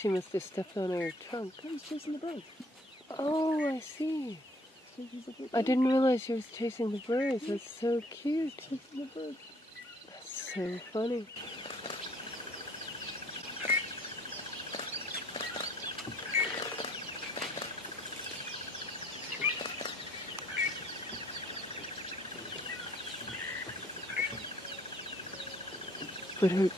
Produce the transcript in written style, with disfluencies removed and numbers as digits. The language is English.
she must have stepped on her trunk. I was chasing the bird. Oh, I see. Chasing the bird. I didn't realize she was chasing the birds. That's so cute. Chasing the bird. That's so funny. But her